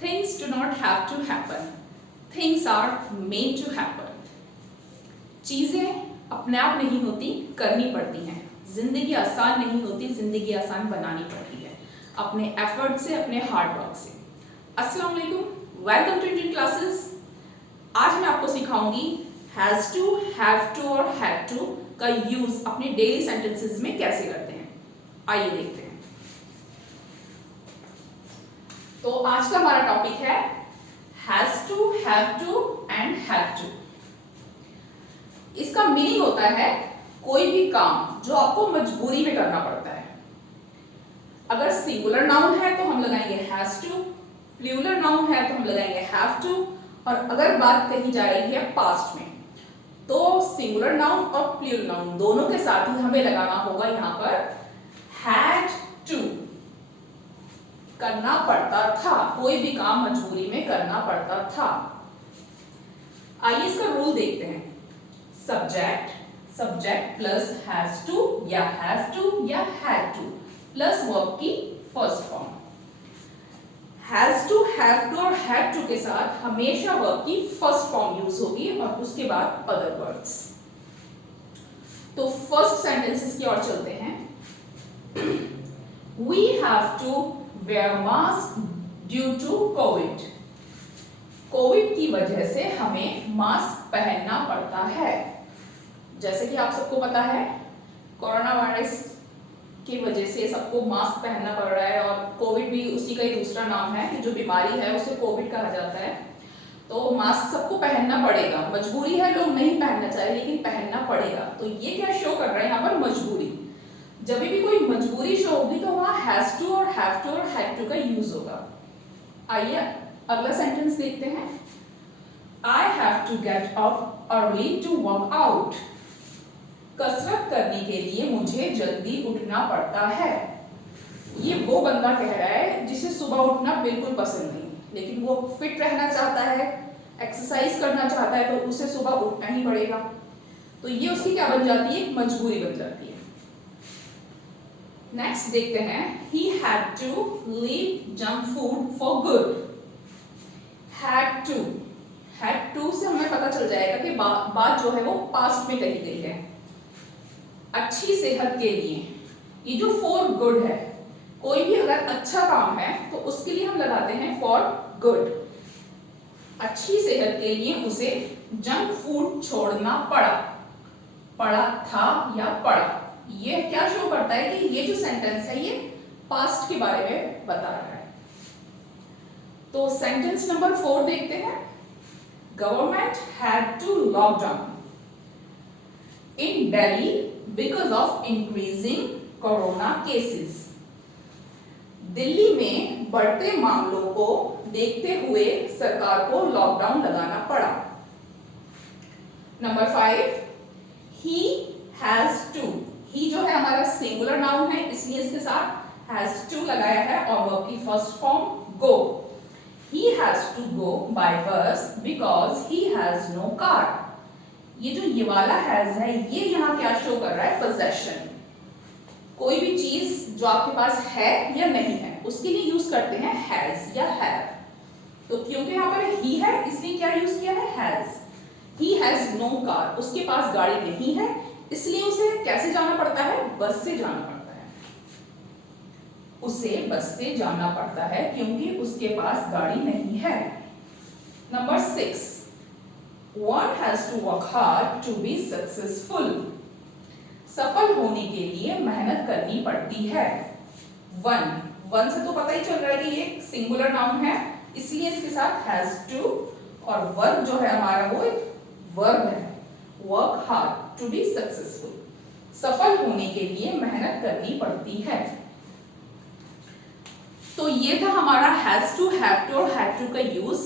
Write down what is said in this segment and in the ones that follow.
Things do not have to happen. Things are made to happen. चीजें अपने आप नहीं होती, करनी पड़ती हैं. जिंदगी आसान नहीं होती, जिंदगी आसान बनानी पड़ती है अपने एफर्ट से, अपने हार्ड वर्क से. अस्सलाम वालेकुम, वेलकम टू इंडियन क्लासेस. आज मैं आपको सिखाऊंगी हैज टू, हैव टू और हैड टू का यूज अपने डेली सेंटेंसेस में कैसे करते हैं. आइए देखते हैं. तो आज का हमारा टॉपिक है has to, have to and had to. इसका मीनिंग होता है कोई भी काम जो आपको मजबूरी में करना पड़ता है. अगर सिंगुलर नाउन है तो हम लगाएंगे हैज टू, प्लूरल नाउन है तो हम लगाएंगे हैव टू, और अगर बात कही जा रही है पास्ट में तो सिंगुलर नाउन और प्लूरल नाउन दोनों के साथ ही हमें लगाना होगा यहां पर हैड टू. करना पड़ता था, कोई भी काम मजबूरी में करना पड़ता था. आइए इसका रूल देखते हैं. सब्जेक्ट प्लस हैज टू या हैव टू या हैड टू प्लस वर्ब की first form. Has to, have to और हैड टू के साथ हमेशा वर्ब की फर्स्ट फॉर्म यूज होगी और उसके बाद अदर वर्ड्स. तो फर्स्ट सेंटेंसेस की ओर चलते हैं. We have to wear mask due to COVID. Covid की वजह से हमें मास्क पहनना पड़ता है. जैसे कि आप सबको पता है कोरोना वायरस की वजह से सबको मास्क पहनना पड़ रहा है, और कोविड भी उसी का ही दूसरा नाम है. जो बीमारी है उसे कोविड कहा जाता है. तो मास्क सबको पहनना पड़ेगा, मजबूरी है, लोग नहीं पहनना चाहे लेकिन पहनना पड़ेगा. तो ये क्या शो कर रहा है यहाँ पर, मजबूरी. जब भी कोई मजबूरी शो होगी तो वहां हैज टू और हैव टू और हैड टू का यूज होगा. आइए अगला सेंटेंस देखते हैं. I have to get up early to work out. कसरत करने के लिए मुझे जल्दी उठना पड़ता है. ये वो बंदा कह रहा है जिसे सुबह उठना बिल्कुल पसंद नहीं, लेकिन वो फिट रहना चाहता है, एक्सरसाइज करना चाहता है, तो उसे सुबह उठना ही पड़ेगा. तो ये उसकी क्या बन जाती है, मजबूरी बन जाती है. नेक्स्ट देखते हैं. He had to leave junk food for good. Had to से हमें पता चल जाएगा कि बात जो है वो पास्ट में कही गई है. अच्छी सेहत के लिए, ये जो for good है, कोई भी अगर अच्छा काम है तो उसके लिए हम लगाते हैं for good. अच्छी सेहत के लिए उसे जंक फूड छोड़ना पड़ा था या पड़ा. ये क्या शो करता है कि ये जो सेंटेंस है ये पास्ट के बारे में बता रहा है. तो सेंटेंस नंबर 4 देखते हैं. Government had to lock down in Delhi because of increasing corona cases. Delhi में बढ़ते मामलों को देखते हुए सरकार को लॉकडाउन लगाना पड़ा. Number 5, he has to. He जो है हमारा सिंगुलर नाउन है, इसलिए इसके साथ हैज टू लगाया है और वर्ब की first form go. He has to go by bus because he has no car. ये जो ये वाला हैज है ये यहाँ क्या शो कर रहा है, पोजेशन. कोई भी चीज जो आपके पास है या नहीं है उसके लिए यूज करते हैं हैज या हैव. तो क्योंकि यहाँ पर ही है इसलिए क्या यूज किया है, has. He has no car, उसके पास गाड़ी नहीं है, इसलिए उसे कैसे जाना पड़ता है, बस से जाना पड़ता है. उसे बस से जाना पड़ता है क्योंकि उसके पास गाड़ी नहीं है. Number 6, one has to work hard to be successful. सफल होने के लिए मेहनत करनी पड़ती है. वन से तो पता ही चल रहा है कि ये सिंगुलर नाउन है, इसलिए इसके साथ हैज टू, और वर्ब जो है हमारा वो एक वर्ब है, work hard to be successful. सफल होने के लिए मेहनत करनी पड़ती है. तो ये था हमारा हैज टू, हैव टू और हैड टू का यूज.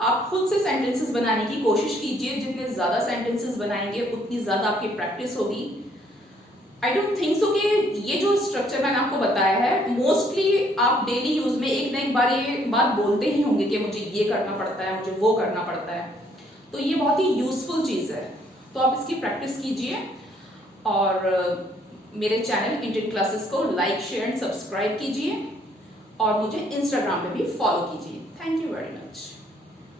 आप खुद से सेंटेंसेस बनाने की कोशिश कीजिए. जितने ज्यादा सेंटेंसेस बनाएंगे उतनी ज्यादा आपकी प्रैक्टिस होगी. आई डोंट थिंक सो कि ये जो स्ट्रक्चर मैंने आपको बताया है मोस्टली आप डेली यूज में एक ना एक बार ये बात बोलते ही होंगे कि मुझे ये करना पड़ता है, मुझे वो करना पड़ता है. तो ये बहुत ही यूजफुल चीज है. तो आप इसकी प्रैक्टिस कीजिए और मेरे चैनल इंडियन क्लासेस को लाइक, शेयर एंड सब्सक्राइब कीजिए और मुझे इंस्टाग्राम पे भी फॉलो कीजिए. Thank you very much. Much.